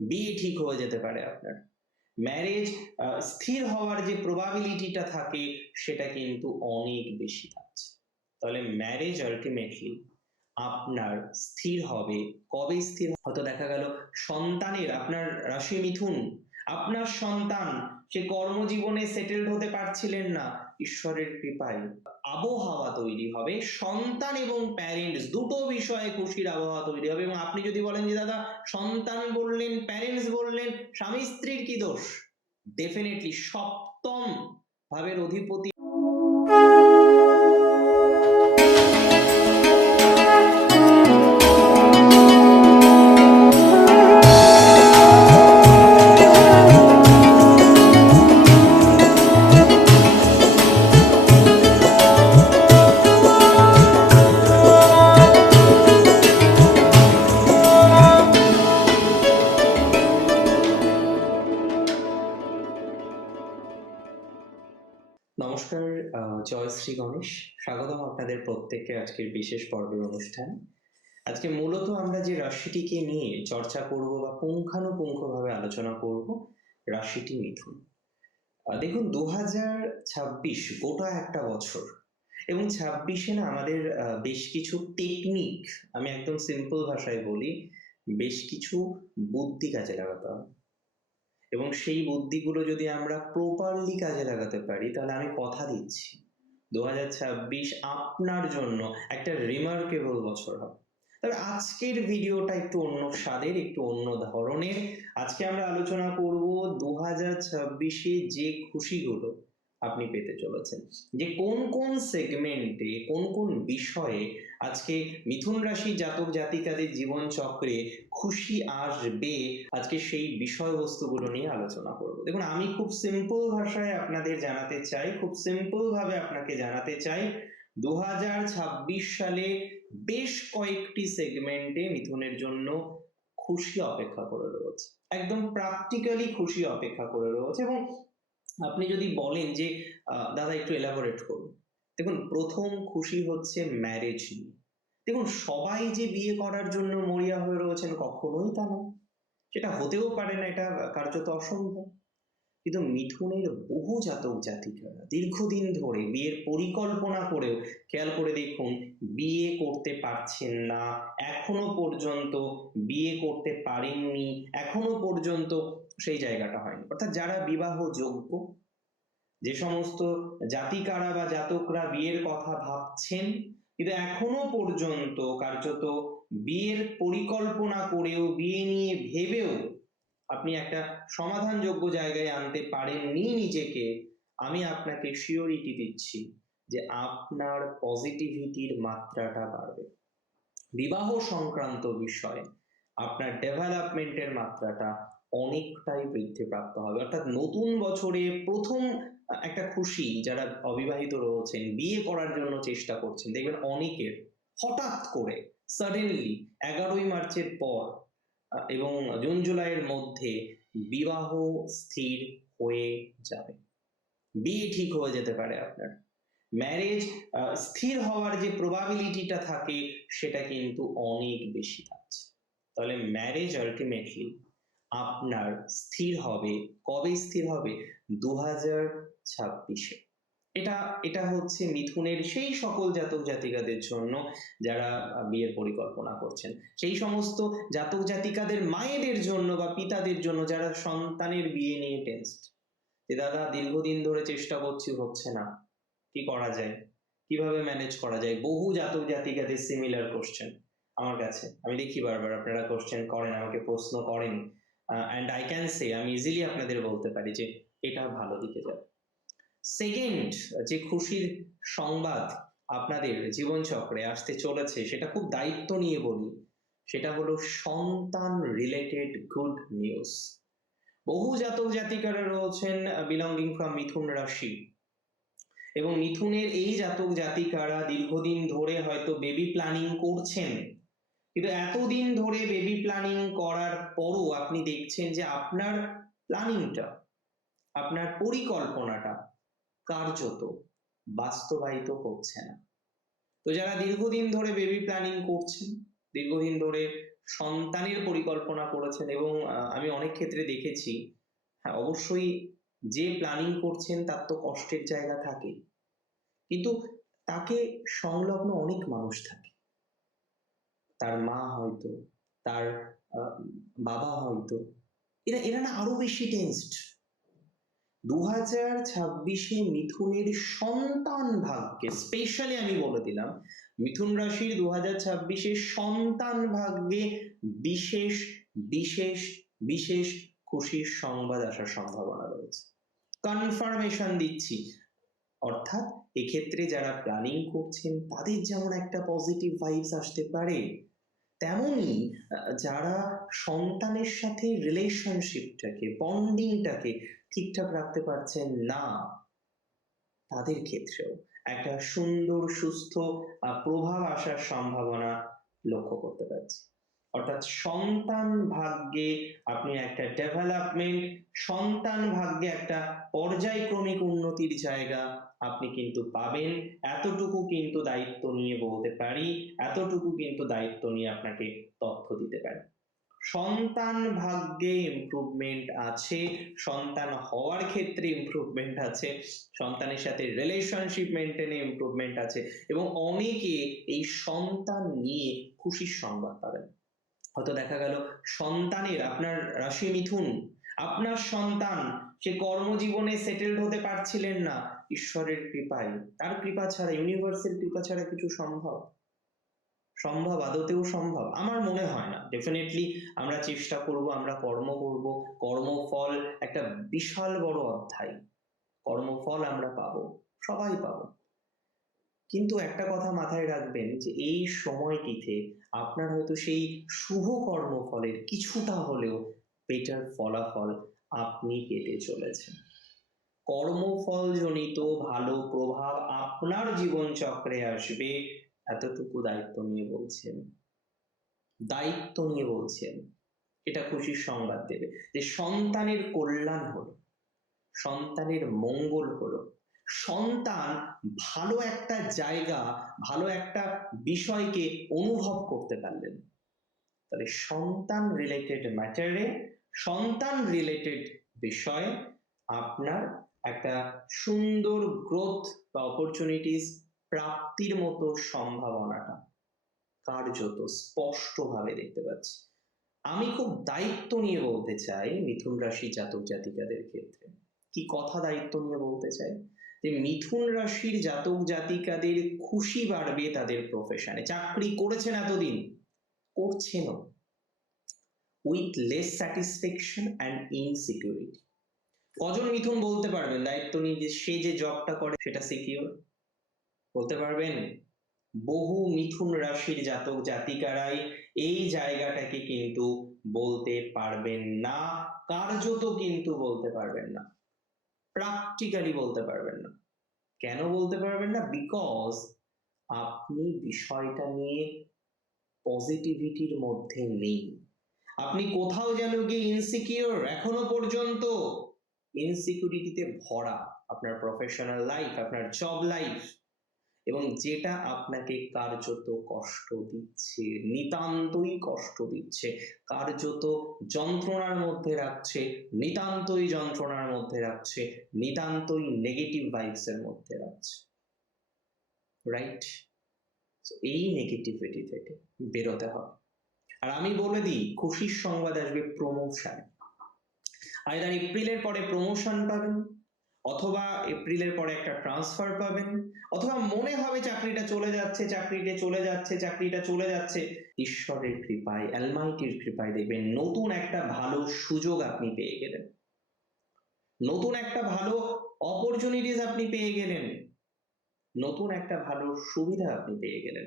বিয়ে ঠিক হয়ে যেতে পারে আপনার। ম্যারেজ স্থির হওয়ার যে প্রবাবিলিটিটা থাকে সেটা কিন্তু অনেক বেশি থাকছে। তাহলে ম্যারেজ আলটিমেটলি আপনার স্থির হবে। কবে স্থির? হয়তো দেখা গেল সন্তানের, আপনার রাশি মিথুন, আপনার সন্তান সে কর্মজীবনে সেটেলড হতে পারছিলেন না, ঈশ্বরের কৃপায় আবহাওয়া তৈরি হবে, সন্তান এবং প্যারেন্টস দুটো বিষয়ে খুশির আবহাওয়া তৈরি হবে। এবং আপনি যদি বলেন যে দাদা সন্তান বললেন, প্যারেন্টস বললেন, স্বামী স্ত্রীর কি দোষ? ডেফিনেটলি সপ্তম ভাবের অধিপতি নমস্কার, জয় শ্রী গণেশ। স্বাগতম আপনাদের প্রত্যেককে আজকের বিশেষ পর্বের অনুষ্ঠান। আজকে মূলত আমরা যে রাশিটিকে নিয়ে চর্চা করব বা পুঙ্খানুপুঙ্খভাবে আলোচনা করব, রাশিটি মিথুন। দেখুন 2026 গোটা একটা বছর, এবং 26-এ না আমাদের বেশ কিছু টেকনিক, আমি একদম সিম্পল ভাষায় বলি, বেশ কিছু বুদ্ধি কাজে লাগাতে হবে। এবং সেই বুদ্ধিগুলো যদি আমরা প্রপারলি কাজে লাগাতে পারি, তাহলে আমি কথা দিচ্ছি 2026 আপনার জন্য একটা রিমার্কেবল বছর হবে। তবে আজকের ভিডিওটা একটু অন্য স্বাদের, একটু অন্য ধরনের। আজকে আমরা আলোচনা করব 2026-এ যে খুশিগুলো আপনি পেতে চলেছেন, যে কোন কোন সেগমেন্টে, কোন কোন বিষয়ে আজকে মিথুন রাশি জাতক জাতিকাদের জীবন চক্রে খুশি আসবে। আজকে সেই বিষয়বস্তুগুলো নিয়ে আলোচনা করব। দেখুন, আমি খুব সিম্পল ভাষায় আপনাদের জানাতে চাই, খুব সিম্পল ভাবে আপনাকে জানাতে চাই, 2026 সালে বেশ কয়েকটি সেগমেন্টে মিথুনের জন্য খুশি অপেক্ষা করে রয়েছে, একদম প্র্যাকটিক্যালি খুশি অপেক্ষা করে রয়েছে। এবং আপনি যদি বলেন যে দাদা একটু এলাবোরেট করুন, দেখুন প্রথম খুশি হচ্ছে ম্যারেজ নিয়ে। দেখুন, সবাই যে বিয়ে করার জন্য মরিয়া হয়ে রয়েছেন কখনোই তা নয়, সেটা হতেও পারে না, এটা কার্যত অসম্ভব। কিন্তু মিথুনের বহু জাতক জাতিকারা দীর্ঘদিন ধরে বিয়ের পরিকল্পনা করেও, খেয়াল করে দেখুন, বিয়ে করতে পারছেন না, এখনো পর্যন্ত বিয়ে করতে পারেননি, এখনো পর্যন্ত সেই জায়গাটা হয়নি। অর্থাৎ যারা বিবাহ যোগ্য, যে সমস্ত জাতিকারা বা জাতকরা বিয়ের কথা ভাবছেন কিন্তু এখনো পর্যন্ত কার্যত বিয়ের পরিকল্পনা করেও, বিয়ে নিয়ে ভেবেও আপনি একটা সমাধানযোগ্য জায়গায় আনতে পারেননি নিজেকে, আমি আপনাকে সিওরিটি দিচ্ছি যে আপনার পজিটিভিটির মাত্রাটা বাড়বে। বিবাহ সংক্রান্ত বিষয়ে আপনার ডেভেলপমেন্টের মাত্রাটা অনেকটাই বৃদ্ধিপ্রাপ্ত হবে। অর্থাৎ নতুন বছরে প্রথম একটা খুশি, যারা অবিবাহিত রয়েছেন, বিয়ে করার জন্য চেষ্টা করছেন, দেখবেন অনেকের হঠাৎ করে সাডেনলি 11ই মার্চের পর এবং জুন জুলাইয়ের মধ্যে বিবাহ স্থির হয়ে যাবে, বিয়ে ঠিক হয়ে যেতে পারে আপনার। ম্যারেজ স্থির হওয়ার যে প্রবাবিলিটিটা থাকে সেটা কিন্তু অনেক বেশি থাকছে। তাহলে ম্যারেজ আলটিমেটলি আপনার স্থির হবে। কবে স্থির হবে? 2026-এ। এটা এটা হচ্ছে মিথুনের সেই সকল জাতক জাতিকাদের জন্য যারা বিয়ের পরিকল্পনা করছেন, সেই সমস্ত জাতক জাতিকাদের মায়েদের জন্য বা পিতাদের জন্য যারা সন্তানের বিয়ে নিয়ে টেনসড, যে দাদা দীর্ঘদিন ধরে চেষ্টা করছি, হচ্ছে না, কি করা যায়, কিভাবে ম্যানেজ করা যায়। বহু জাতক জাতিকাদের সিমিলার কোশ্চেন আমার কাছে, আমি দেখি বারবার আপনারা কোশ্চেন করেন, আমাকে প্রশ্ন করেন, অ্যান্ড আই ক্যান সে, আমি ইজিলি আপনাদের বলতে পারি যে এটা ভালো দিকে যাবে। সেকেন্ড যে খুশির সংবাদ আপনাদের জীবনচক্রে আসতে চলেছে, সেটা খুব দায়িত্ব নিয়ে বলি, সেটা হলো সন্তান রিলেটেড গুড নিউজ। বহু জাতক জাতিকারা রয়েছেন বিলঙ্গিং ফ্রম মিথুন রাশি, এবং মিথুনের এই জাতক জাতিকারা দীর্ঘদিন ধরে হয়তো বেবি প্ল্যানিং করছেন, কিন্তু এতদিন ধরে বেবি প্ল্যানিং করার পরও আপনি দেখছেন যে আপনার প্ল্যানিংটা, আপনার পরিকল্পনাটা কার্যত বাস্তবায়িত হচ্ছে না। তো যারা দীর্ঘদিন ধরে বেবি প্ল্যানিং করছেন, দীর্ঘদিন ধরে সন্তানের পরিকল্পনা করেছেন, এবং আমি অনেক ক্ষেত্রে দেখেছি, হ্যাঁ অবশ্যই যে প্ল্যানিং করছেন তার তো কষ্টের জায়গা থাকে, কিন্তু তাকে সংলগ্ন অনেক মানুষ থাকে। তার মা হয়তো, তার আহ, বাবা হয়তো, এরা এরা না আরো বেশি টেনসড। 2026-এ মিথুনের সন্তান ভাগ্যে, স্পেশালি আমি বলে দিলাম, মিথুন রাশির 2026-এ সন্তান ভাগ্যে বিশেষ বিশেষ বিশেষ খুশির সংবাদ আসার সম্ভাবনা রয়েছে, কনফার্মেশন দিচ্ছি। অর্থাৎ এক্ষেত্রে যারা প্ল্যানিং করছেন তাদের যেমন একটা পজিটিভ ভাইবস আসতে পারে, তেমনি যারা সন্তানের সাথে রিলেশনশিপটাকে, বন্ডিংটাকে ঠিকঠাক রাখতে পারছেন না, তাদের ক্ষেত্রেও একটা সুন্দর সুস্থ প্রভাব আসার সম্ভাবনা লক্ষ্য করতে পারছি। অর্থাৎ সন্তান ভাগ্যে আপনি একটা ডেভেলপমেন্ট, সন্তান ভাগ্যে একটা পর্যায়ক্রমিক উন্নতির জায়গা আপনি কিন্তু পাবেন। এতটুকু কিন্তু দায়িত্ব নিয়ে বলতে পারি, এতটুকু কিন্তু দায়িত্ব নিয়ে আপনাকে তথ্য দিতে পারি। সন্তান ভাগ্যে ইমপ্রুভমেন্ট আছে, সন্তান হওয়ার ক্ষেত্রে ইমপ্রুভমেন্ট আছে, সন্তানের সাথে রিলেশনশিপ মেনটেনে ইমপ্রুভমেন্ট আছে, এবং অনেকে এই সন্তান নিয়ে খুশির সংবাদ পাবেন। হয়তো দেখা গেল সন্তানের, আপনার রাশি মিথুন, আপনার সন্তান সে কর্মজীবনে সেটেলড হতে পারছিলেন না, ঈশ্বরের কৃপায়, তার কৃপা ছাড়া, ইউনিভার্সের কৃপা ছাড়া কিছু সম্ভব? সম্ভব? আদতেও সম্ভব? আমার মনে হয় না। ডেফিনেটলি আমরা চেষ্টা করব, আমরা কর্ম করব, কর্মফল একটা বিশাল বড় অধ্যায়, কর্মফল আমরা পাবো, সবাই পাবো। কিন্তু একটা কথা মাথায় রাখবেন যে এই সময়টিতে আপনার হয়তো সেই শুভ কর্মফলের কিছুটা হলেও বেটার ফলাফল আপনি পেতে চলেছেন। কর্মফলজনিত ভালো প্রভাব আপনার জীবনচক্রে আসবে, এতটুকু দায়িত্ব নিয়ে বলছেন, দায়িত্ব নিয়ে বলছেন। এটা খুশির সংবাদ দেবে যে সন্তানের কল্যাণ হলো, সন্তানের মঙ্গল হলো, সন্তান ভালো একটা জায়গা, ভালো একটা বিষয়কে অনুভব করতে পারলেন। তাহলে সন্তান রিলেটেড ম্যাটারে, সন্তান রিলেটেড বিষয়ে আপনার একটা সুন্দর গ্রোথ বা অপরচুনিটিস প্রাপ্তির মতো সম্ভাবনাটা কার্যত স্পষ্টভাবে দেখতে পাচ্ছি। আমি খুব দায়িত্ব নিয়ে বলতে চাই মিথুন রাশি জাতক জাতিকাদের ক্ষেত্রে। কি কথা দায়িত্ব নিয়ে বলতে চাই? যে মিথুন রাশির জাতক জাতিকাদের খুশি বাড়বে তাদের প্রফেশনে। চাকরি করেছেন এতদিন, করছেনও, with less satisfaction and insecurity. কজন মিথুন বলতে পারবেন দায়িত্ব নিয়ে যে সে যে জবটা করে সেটা সিকিউর? বলতে পারবেন? বহু মিথুন রাশির জাতক জাতিকারাই এই জায়গাটাকে কিন্তু বলতে পারবেন না, কার্যত কিন্তু বলতে পারবেন না, প্র্যাকটিক্যালি বলতে পারবেন না। কেন বলতে পারবেন না? বিকজ আপনি বিষয়টা নিয়ে পজিটিভিটির মধ্যে নেই। আপনি কোথাও যেন গিয়ে ইনসিকিউর, এখনো পর্যন্ত ইনসিকিউরিটিতে ভরা আপনার প্রফেশনাল লাইফ, আপনার জব লাইফ, এবং যেটা আপনাকে কার্যত কষ্ট দিচ্ছে, নিতান্তই কষ্ট দিচ্ছে, কার্যত যন্ত্রণার মধ্যে রাখছে, নিতান্তই যন্ত্রণার মধ্যে রাখছে, নিতান্তই নেগেটিভ ভাইবস এর মধ্যে রাখছে, রাইট? এই নেগেটিভিটি থেকে বেরোতে হবে। আর আমি বলে দিই, খুশির সংবাদ আসবে প্রমোশন। আইদার এপ্রিলের পরে প্রমোশন পাবেন, অথবা এপ্রিলের পরে একটা ট্রান্সফার পাবেন, অথবা মনে হবে চাকরিটা চলে যাচ্ছে, চাকরিটা চলে যাচ্ছে, চাকরিটা চলে যাচ্ছে, ঈশ্বরের কৃপায়, অ্যালমাইটির কৃপায় দেখবেন নতুন একটা ভালো সুযোগ আপনি পেয়ে গেলেন, নতুন একটা ভালো অপরচুনিটিস আপনি পেয়ে গেলেন, নতুন একটা ভালো সুবিধা আপনি পেয়ে গেলেন,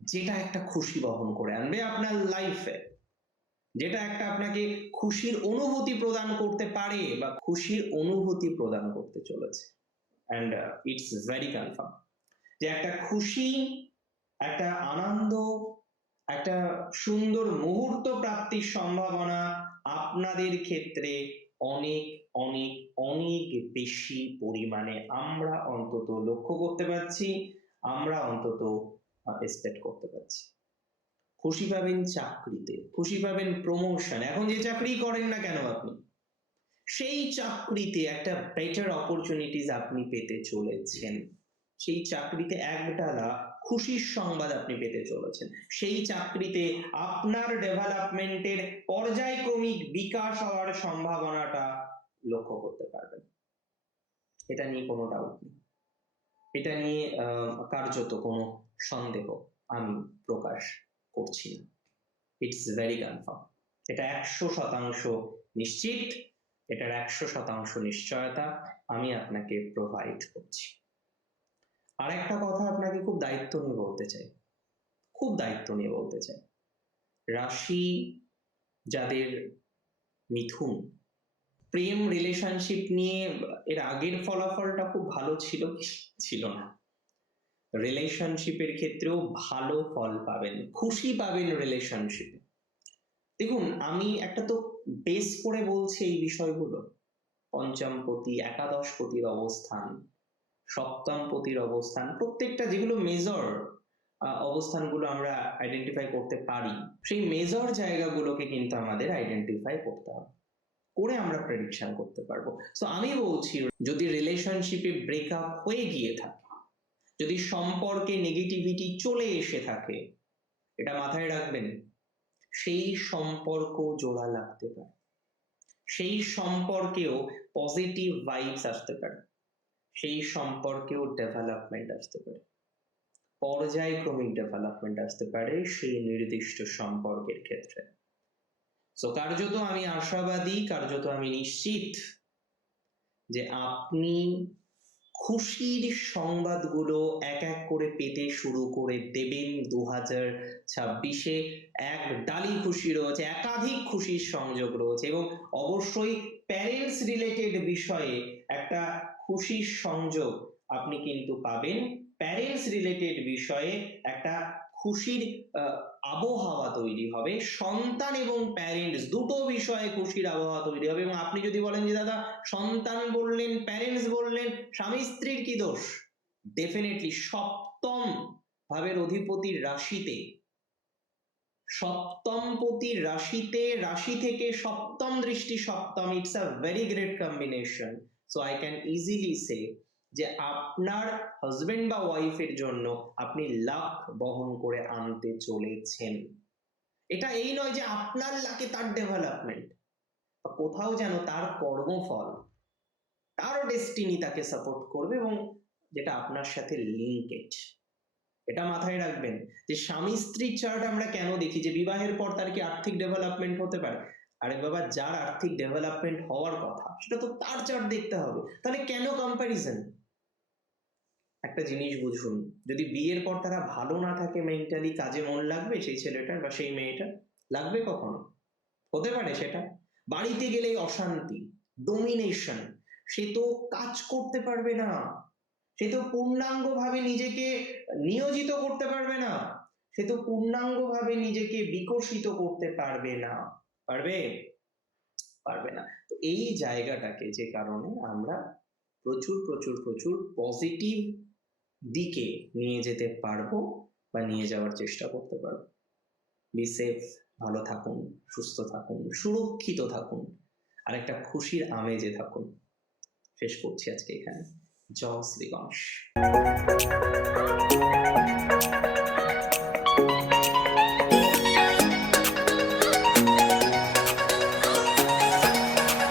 যেটা একটা খুশি বহন করে আনবে আপনার লাইফে, যেটা একটা আপনাকে খুশির অনুভূতি প্রদান করতে পারে বা খুশির অনুভূতি প্রদান করতে চলেছে। অ্যান্ড ইটস ভেরি কনফার্ম যে একটা খুশি, একটা আনন্দ, একটা সুন্দর মুহূর্ত প্রাপ্তির সম্ভাবনা আপনাদের ক্ষেত্রে অনেক অনেক অনেক বেশি পরিমাণে আমরা অন্তত লক্ষ্য করতে পারছি, আমরা অন্তত এক্সপেক্ট করতে পারছি। খুশি পাবেন চাকরিতে, খুশি পাবেন প্রমোশন। এখন যে চাকরি করেন না কেন আপনি, সেই চাকরিতে একটা বেটার অপরচুনিটিস আপনি পেতে চলেছেন। সেই চাকরিতে একডালা খুশির সংবাদ আপনি পেতে চলেছেন। সেই চাকরিতে আপনার ডেভেলপমেন্টের পর্যায়ক্রমিক বিকাশ হওয়ার সম্ভাবনাটা লক্ষ্য করতে পারবেন। এটা নিয়ে কোনো ডাউট নেই, এটা নিয়ে কার্যত কোনো সন্দেহ আমি প্রকাশ করছি না। ইটস ভেরি কনফার্ম, এটা 100% নিশ্চিত, এটার 100% নিশ্চয়তা আমি আপনাকে প্রোভাইড করছি। আর একটা কথা আপনাকে খুব দায়িত্ব নিয়ে বলতে চাই, খুব দায়িত্ব নিয়ে বলতে চাই, রাশি যাদের মিথুন, প্রেম রিলেশনশিপ নিয়ে এর আগের ফলাফলটা খুব ভালো ছিল না। রিলেশনশিপের ক্ষেত্রেও ভালো ফল পাবেন, খুশি পাবেন রিলেশনশিপে। দেখুন, আমি একটা তো বেস করে বলছি এই বিষয়গুলো, পঞ্চমপতি, একাদশপতির অবস্থান, সপ্তমপতির অবস্থান, প্রত্যেকটা যেগুলো মেজর অবস্থানগুলো আমরা আইডেন্টিফাই করতে পারি, সেই মেজর জায়গাগুলোকে কিন্তু আমাদের আইডেন্টিফাই করতে হবে, করে আমরা প্রেডিকশন করতে পারবো। সো আমি বলছি, যদি রিলেশনশিপে ব্রেকআপ হয়ে গিয়ে থাকে, যদি সম্পর্কে নেগেটিভিটি চলে এসে থাকে, এটা মাথায় রাখবেন, সেই সম্পর্ক জোড়া লাগতে পারে, সেই সম্পর্কেও পজিটিভ ভাইবস আসতে পারে, সেই সম্পর্কেও ডেভেলপমেন্ট আসতে পারে, পর্যায়ক্রমিক ডেভেলপমেন্ট আসতে পারে সেই নির্দিষ্ট সম্পর্কের ক্ষেত্রে। সো কার্যত আমি আশাবাদী, কার্যত আমি নিশ্চিত যে আপনি খুশির সংবাদগুলো এক এক করে পেতে শুরু করে দেবেন। 2026-এ এক ডালি খুশি রয়েছে, একাধিক খুশির সংযোগ রয়েছে, এবং অবশ্যই প্যারেন্টস রিলেটেড বিষয়ে একটা খুশির সংযোগ আপনি কিন্তু পাবেন। প্যারেন্টস রিলেটেড বিষয়ে একটা খুশির আবহাওয়া তৈরি হবে, সন্তান এবং প্যারেন্টস দুটো বিষয়ে খুশির আবহাওয়া তৈরি হবে। এবং আপনি যদি বলেন যে দাদা সন্তান বললেন, প্যারেন্টস বললেন, স্বামী স্ত্রীর কি দোষ? ডেফিনেটলি সপ্তম ভাবের অধিপতির রাশিতে, সপ্তমপতির রাশিতে, রাশি থেকে সপ্তম দৃষ্টি সপ্তম, it's a very great combination. So I can easily say যে আপনার হাজবেন্ড বা ওয়াইফের জন্য আপনি লাক বহন করে আনতে চলেছেন। এটা এই নয় যে আপনার লাকে তার ডেভেলপমেন্ট, কোথাও যেন তার কর্মফল, তার ডেস্টিনি তাকে সাপোর্ট করবে, এবং যেটা আপনার সাথে লিঙ্কেড। এটা মাথায় রাখবেন যে স্বামী স্ত্রীর চার্ট আমরা কেন দেখি, যে বিবাহের পর তার কি আর্থিক ডেভেলপমেন্ট হতে পারে? আরে বাবা, যার আর্থিক ডেভেলপমেন্ট হওয়ার কথা সেটা তো তার চার্ট দেখতে হবে, তাহলে কেন কম্প্যারিজন? একটা জিনিস বুঝুন, যদি বিয়ের পর তারা ভালো না থাকে মেন্টালি, কাজে মন লাগবে সেই ছেলেটার বা সেই মেয়েটার? লাগবে কখনো? হতে পারে সেটা। বাড়িতে গেলেই অশান্তি, ডোমিনেশন, সে তো কাজ করতে পারবে না, সে তো পূর্ণাঙ্গ ভাবে নিজেকে নিয়োজিত করতে পারবে না, সে তো পূর্ণাঙ্গ ভাবে নিজেকে বিকশিত করতে পারবে না। পারবে? পারবে না। তো এই জায়গাটাকে যে কারণে আমরা প্রচুর প্রচুর প্রচুর পজিটিভ দিকে নিয়ে যেতে পারবো বা নিয়ে যাওয়ার চেষ্টা করতে পারবো। বি সেফ, ভালো থাকুন, সুস্থ থাকুন, সুরক্ষিত থাকুন, আর একটা খুশির আমেজে থাকুন। শেষ করছি আজকে এখানে। জয় শ্রী গণেশ।